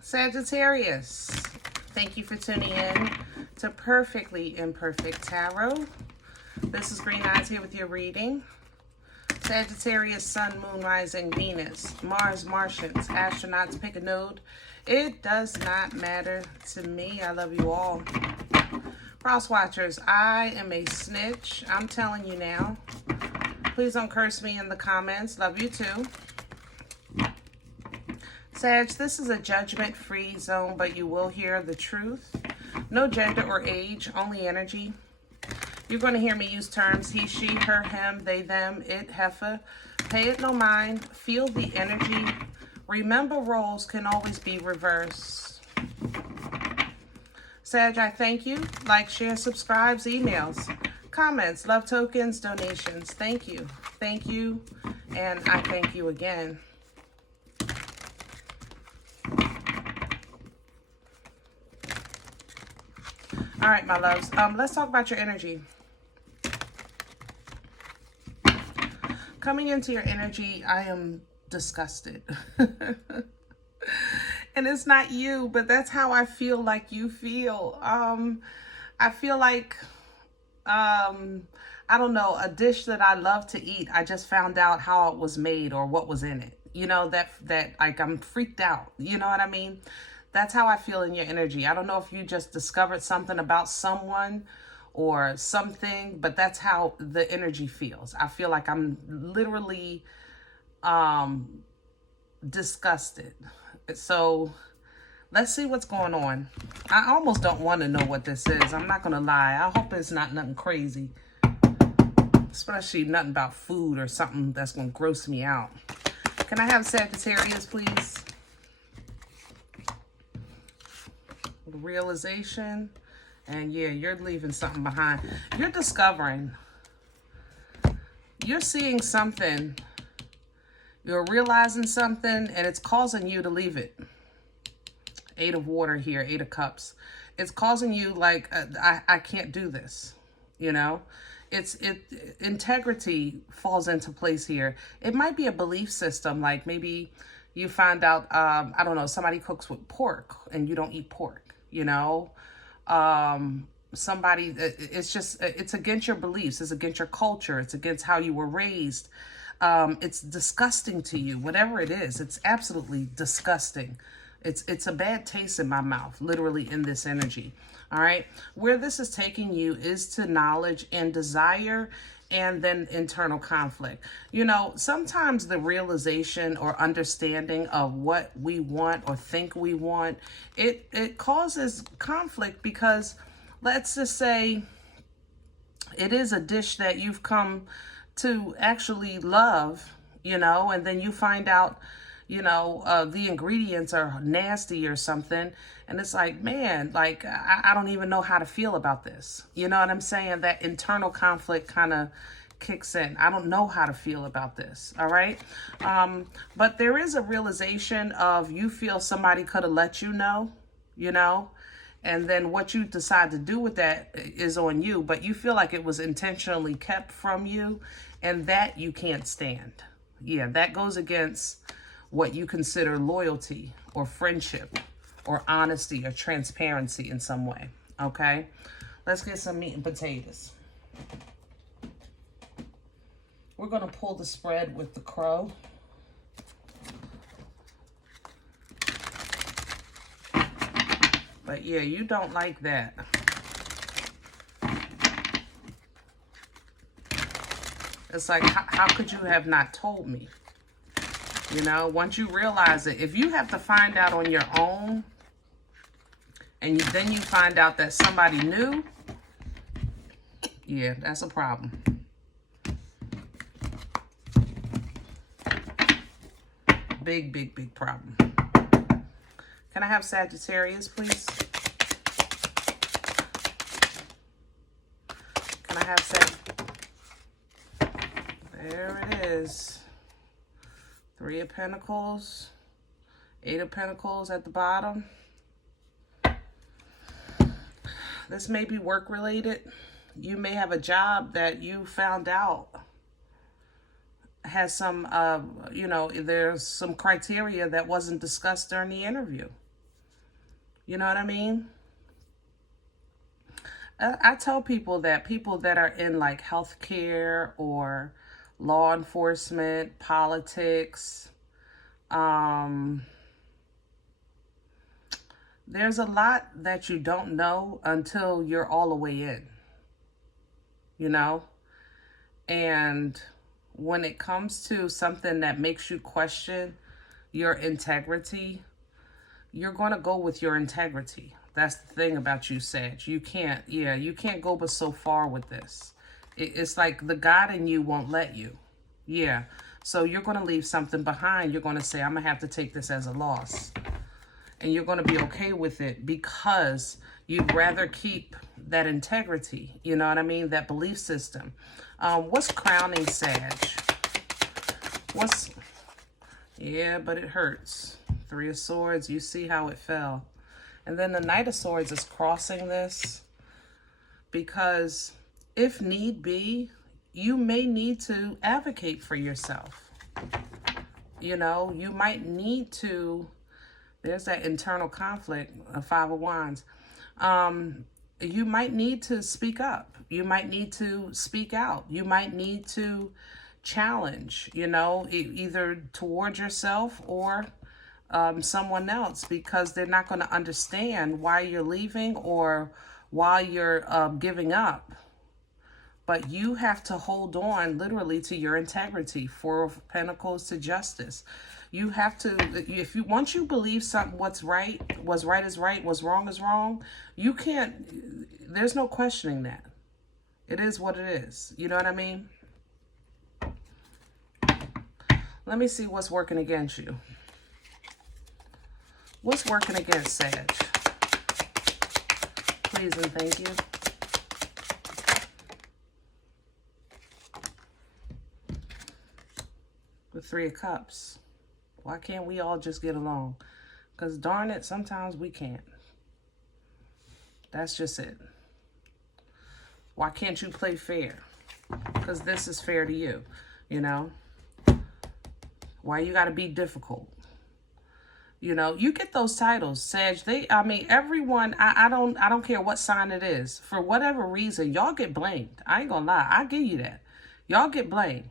Sagittarius, thank you for tuning in to Perfectly Imperfect Tarot. This is Green Eyes here with your reading. Sagittarius, Sun, Moon, Rising, Venus, Mars, Martians, astronauts, pick a node. It does not matter to me. I love you all. Cross watchers, I am a snitch. I'm telling you now. Please don't curse me in the comments. Love you too. Sag, this is a judgment-free zone, but you will hear the truth. No gender or age, only energy. You're going to hear me use terms he, she, her, him, they, them, it, heifer. Pay it no mind. Feel the energy. Remember, roles can always be reversed. Sag, I thank you. Like, share, subscribes, emails, comments, love tokens, donations. Thank you. Thank you. And I thank you again. All right, my loves. Let's talk about your energy. Coming into your energy, I am disgusted. And it's not you, but that's how I feel like you feel. I feel like, I don't know, a dish that I love to eat. I just found out how it was made or what was in it. You know, that like I'm freaked out. You know what I mean? That's how I feel in your energy. I don't know if you just discovered something about someone or something, but that's how the energy feels. I feel like I'm literally disgusted. So let's see what's going on. I almost don't want to know what this is. I'm not going to lie. I hope it's not nothing crazy, especially nothing about food or something that's going to gross me out. Can I have Sagittarius, please? Realization. And yeah, you're leaving something behind. You're discovering. You're seeing something. You're realizing something, and it's causing you to leave it. 8 of water here, 8 of cups. It's causing you like, I can't do this, you know? Integrity falls into place here. It might be a belief system, like maybe you find out, I don't know, somebody cooks with pork and you don't eat pork, you know? Somebody, it's against your beliefs, it's against your culture, it's against how you were raised. It's disgusting to you, whatever it is. It's absolutely disgusting. It's a bad taste in my mouth, literally, in this energy. All right. Where this is taking you is to knowledge and desire, and then internal conflict. You know, sometimes the realization or understanding of what we want or think we want, it causes conflict, because let's just say it is a dish that you've come to actually love, you know, and then you find out, you know, the ingredients are nasty or something. And it's like, man, like, I don't even know how to feel about this. You know what I'm saying? That internal conflict kind of kicks in. I don't know how to feel about this. All right. But there is a realization of, you feel somebody could have let you know, and then what you decide to do with that is on you. But you feel like it was intentionally kept from you, and that you can't stand. Yeah, that goes against what you consider loyalty or friendship or honesty or transparency in some way. Okay, let's get some meat and potatoes. We're going to pull the spread with the crow. But yeah, you don't like that. It's like, how could you have not told me? You know, once you realize it, if you have to find out on your own, and then you find out that somebody knew, yeah, that's a problem. Big, big, big problem. Can I have Sagittarius, please? Can I have There it is. 3 of Pentacles, 8 of Pentacles at the bottom. This may be work related. You may have a job that you found out has some, you know, there's some criteria that wasn't discussed during the interview. You know what I mean? I tell people that are in like healthcare or law enforcement, politics, there's a lot that you don't know until you're all the way in, you know? And when it comes to something that makes you question your integrity, you're going to go with your integrity. That's the thing about you, Sag. You can't go but so far with this. It's like the God in you won't let you. Yeah. So you're going to leave something behind. You're going to say, I'm going to have to take this as a loss. And you're going to be okay with it because you'd rather keep that integrity. You know what I mean? That belief system. What's crowning Sag? Yeah, but it hurts. Three of Swords, you see how it fell. And then the Knight of Swords is crossing this because if need be, you may need to advocate for yourself. You know, you might need to, there's that internal conflict, Five of Wands. You might need to speak up. You might need to speak out. You might need to challenge, you know, either towards yourself or someone else, because they're not going to understand why you're leaving or why you're giving up. But you have to hold on literally to your integrity. Four of Pentacles to Justice. You have to, once you believe something, what's right is right, what's wrong is wrong, you can't, there's no questioning that. It is what it is. You know what I mean? Let me see what's working against you. What's working against Sag? Please and thank you. The Three of Cups. Why can't we all just get along? Because darn it, sometimes we can't. That's just it. Why can't you play fair? Because this is fair to you, you know? Why you got to be difficult? You know, you get those titles, Sag. I mean, everyone, I don't care what sign it is. For whatever reason, y'all get blamed. I ain't gonna lie. I give you that. Y'all get blamed.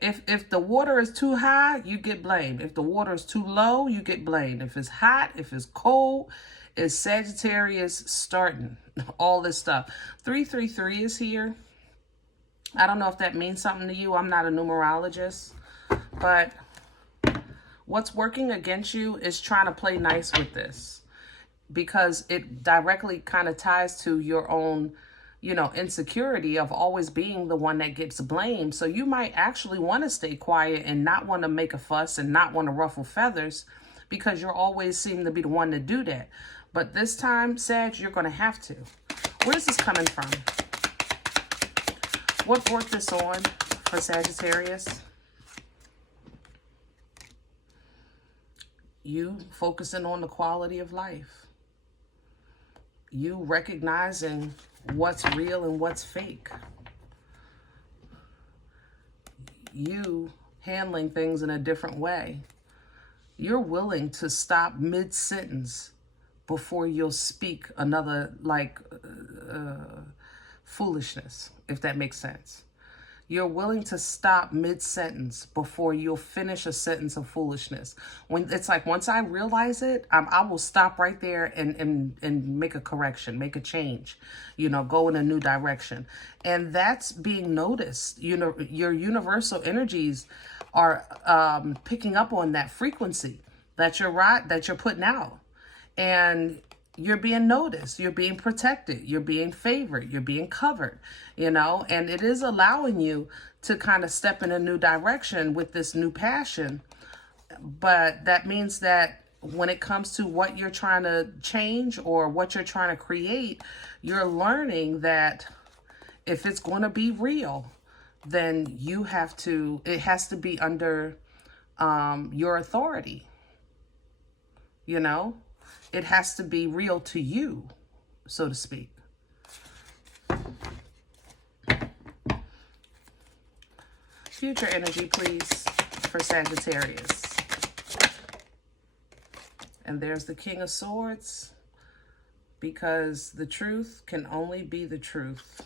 If the water is too high, you get blamed. If the water is too low, you get blamed. If it's hot, if it's cold, it's Sagittarius starting all this stuff. 333 is here. I don't know if that means something to you. I'm not a numerologist, but what's working against you is trying to play nice with this, because it directly kind of ties to your own, you know, insecurity of always being the one that gets blamed. So you might actually want to stay quiet and not want to make a fuss and not want to ruffle feathers, because you're always seem to be the one to do that. But this time, Sag, you're going to have to. Where's this coming from? What brought this on for Sagittarius? You focusing on the quality of life. You recognizing what's real and what's fake. You handling things in a different way. You're willing to stop mid-sentence before you'll speak another, like, foolishness, if that makes sense. You're willing to stop mid-sentence before you'll finish a sentence of foolishness. When it's like, once I realize it, I will stop right there and make a correction, make a change, you know, go in a new direction. And that's being noticed. You know, your universal energies are picking up on that frequency that you're putting out. And you're being noticed, you're being protected, you're being favored, you're being covered, you know, and it is allowing you to kind of step in a new direction with this new passion. But that means that when it comes to what you're trying to change or what you're trying to create, you're learning that if it's going to be real, then you have to, it has to be under your authority, you know? It has to be real to you, so to speak. Future energy, please, for Sagittarius. And there's the King of Swords. because the truth can only be the truth.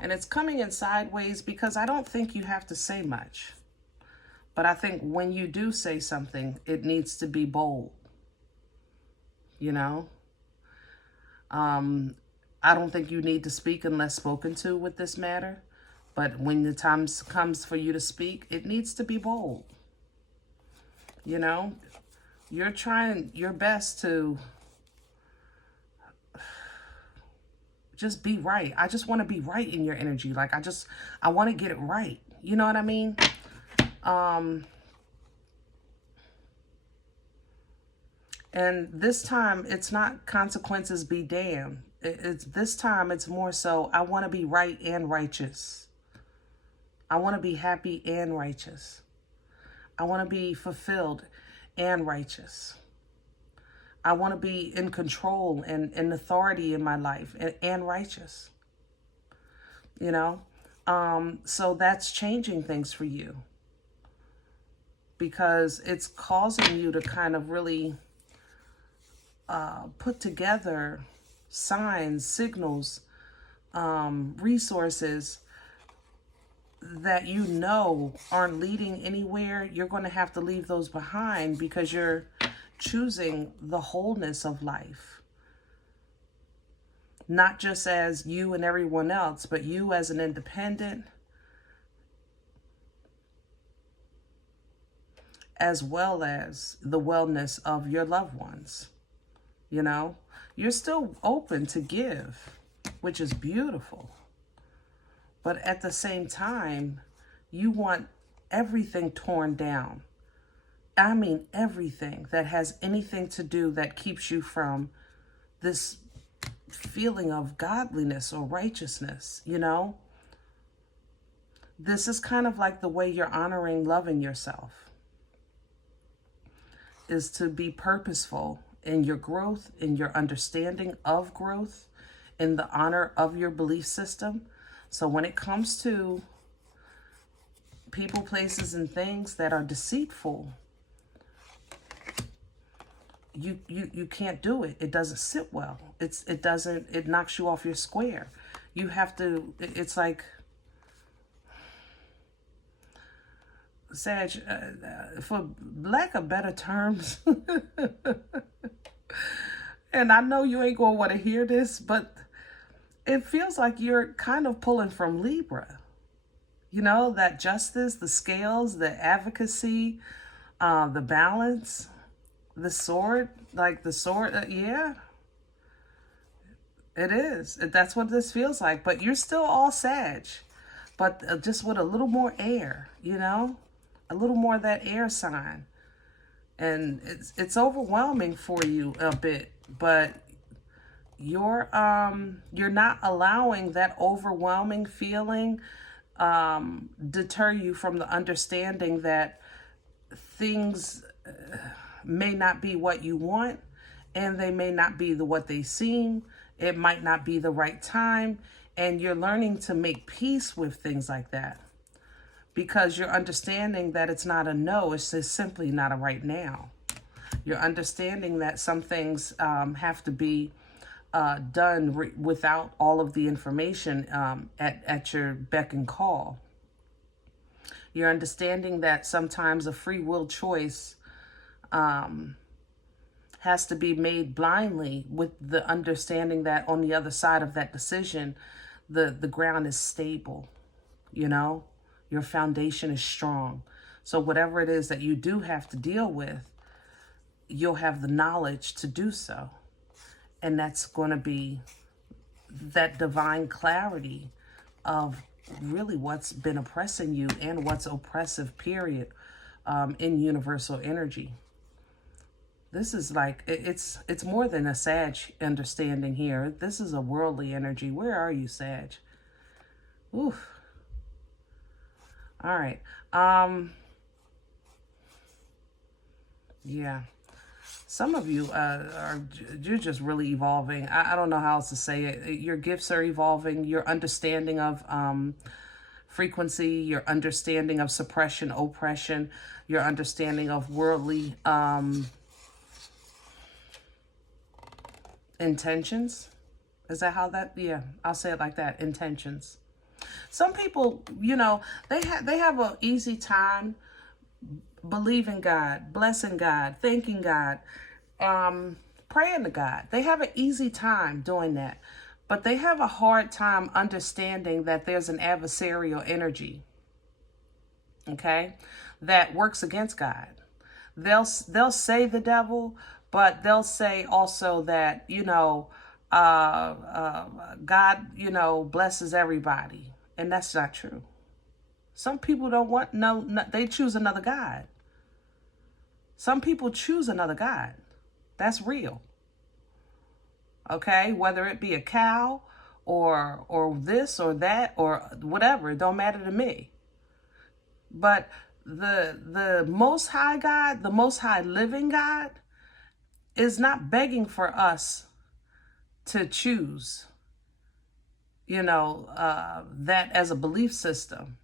And it's coming in sideways because I don't think you have to say much. But I think when you do say something, it needs to be bold. You know? I don't think you need to speak unless spoken to with this matter. But when the time comes for you to speak, it needs to be bold. You know? You're trying your best to just be right. I just want to be right in your energy. Like, I want to get it right. You know what I mean? And this time, it's not consequences be damned. This time, it's more so, I want to be right and righteous. I want to be happy and righteous. I want to be fulfilled and righteous. I want to be in control and authority in my life and righteous. You know? So that's changing things for you. Because it's causing you to kind of really put together signs, signals, resources that you know aren't leading anywhere. You're going to have to leave those behind because you're choosing the wholeness of life. Not just as you and everyone else, but you as an independent, as well as the wellness of your loved ones. You know, you're still open to give, which is beautiful. But at the same time, you want everything torn down. I mean, everything that has anything to do that keeps you from this feeling of godliness or righteousness, you know? This is kind of like the way you're honoring loving yourself, is to be purposeful in your growth, in your understanding of growth, in the honor of your belief system. So when it comes to people, places, and things that are deceitful, you can't do it. It doesn't sit well. It knocks you off your square. You have to, it's like, Sag, for lack of better terms, and I know you ain't gonna want to hear this, but it feels like you're kind of pulling from Libra. You know, that justice, the scales, the advocacy, the balance, the sword, like the sword. Yeah, it is. That's what this feels like. But you're still all Sag, but just with a little more air, you know, a little more of that air sign. And it's overwhelming for you a bit, but you're not allowing that overwhelming feeling deter you from the understanding that things may not be what you want, and they may not be what they seem. It might not be the right time, and you're learning to make peace with things like that. Because you're understanding that it's not a no, it's just simply not a right now. You're understanding that some things have to be done without all of the information at your beck and call. You're understanding that sometimes a free will choice has to be made blindly, with the understanding that on the other side of that decision, the ground is stable, you know? Your foundation is strong. So whatever it is that you do have to deal with, you'll have the knowledge to do so. And that's going to be that divine clarity of really what's been oppressing you and what's oppressive, period, in universal energy. This is like, it's more than a Sag understanding here. This is a worldly energy. Where are you, Sag? Oof. All right. Yeah. Some of you you're just really evolving. I don't know how else to say it. Your gifts are evolving. Your understanding of frequency, your understanding of suppression, oppression, your understanding of worldly Intentions. Is that how that? Yeah, I'll say it like that. Intentions. Some people, you know, they have an easy time believing God, blessing God, thanking God, praying to God. They have an easy time doing that. But they have a hard time understanding that there's an adversarial energy, okay, that works against God. They'll say the devil, but they'll say also that, you know, God, you know, blesses everybody. And that's not true. Some people don't want, no, they choose another God. Some people choose another God. That's real. Okay, whether it be a cow or this or that or whatever, it don't matter to me. But the Most High God, the Most High living God, is not begging for us to choose, you know, that as a belief system.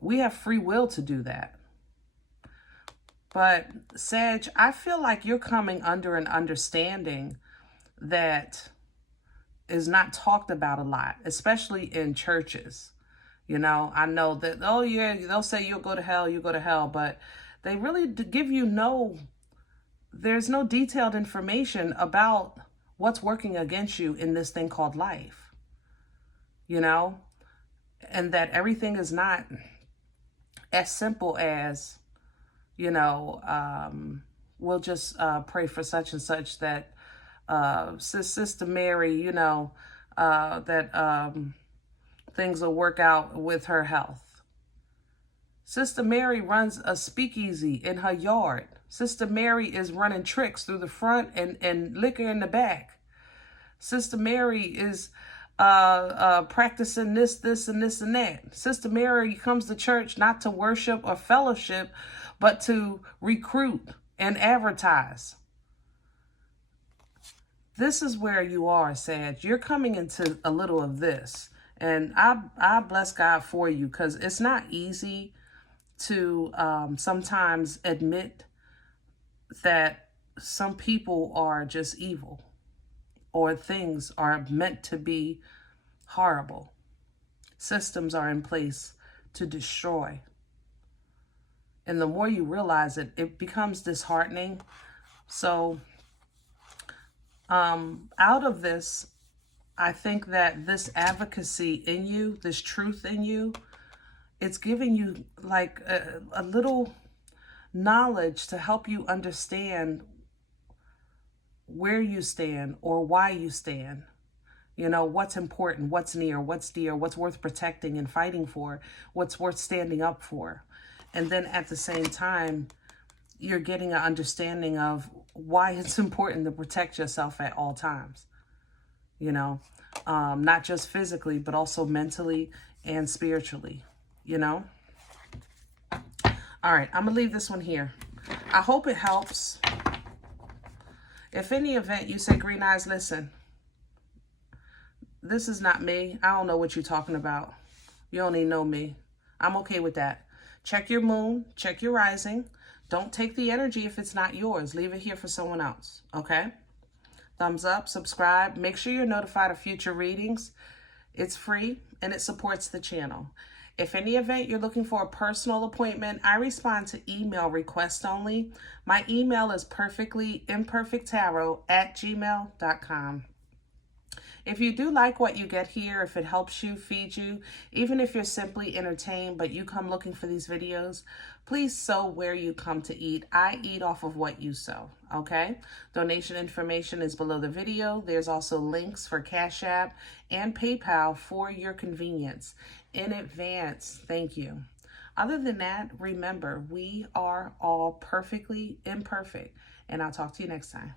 We have free will to do that. But Sag, I feel like you're coming under an understanding that is not talked about a lot, especially in churches. You know, I know that, oh yeah, they'll say you'll go to hell, but they really give you there's no detailed information about what's working against you in this thing called life. You know, and that everything is not as simple as, you know, we'll just pray for such and such that Sister Mary, you know, that things will work out with her health. Sister Mary runs a speakeasy in her yard. Sister Mary is running tricks through the front and liquor in the back. Sister Mary is practicing this, and this, and that. Sister Mary comes to church not to worship or fellowship, but to recruit and advertise. This is where you are, Sag. You're coming into a little of this. And I bless God for you, because it's not easy to sometimes admit that some people are just evil or things are meant to be horrible. Systems are in place to destroy. And the more you realize it, it becomes disheartening. So out of this, I think that this advocacy in you, this truth in you, it's giving you like a little knowledge to help you understand where you stand or why you stand. You know, what's important, what's near, what's dear, what's worth protecting and fighting for, what's worth standing up for. And then at the same time, you're getting an understanding of why it's important to protect yourself at all times. You know, not just physically, but also mentally and spiritually, you know. All right, I'm going to leave this one here. I hope it helps. If any event you say, Green Eyes, listen, this is not me. I don't know what you're talking about. You only know me. I'm okay with that. Check your moon, check your rising. Don't take the energy if it's not yours. Leave it here for someone else, okay? Thumbs up, subscribe. Make sure you're notified of future readings. It's free and it supports the channel. If any event you're looking for a personal appointment, I respond to email requests only. My email is perfectlyimperfecttarot@gmail.com. If you do like what you get here, if it helps you, feed you, even if you're simply entertained, but you come looking for these videos, please sow where you come to eat. I eat off of what you sow, okay? Donation information is below the video. There's also links for CashApp and PayPal for your convenience. In advance, thank you. Other than that, remember, we are all perfectly imperfect, and I'll talk to you next time.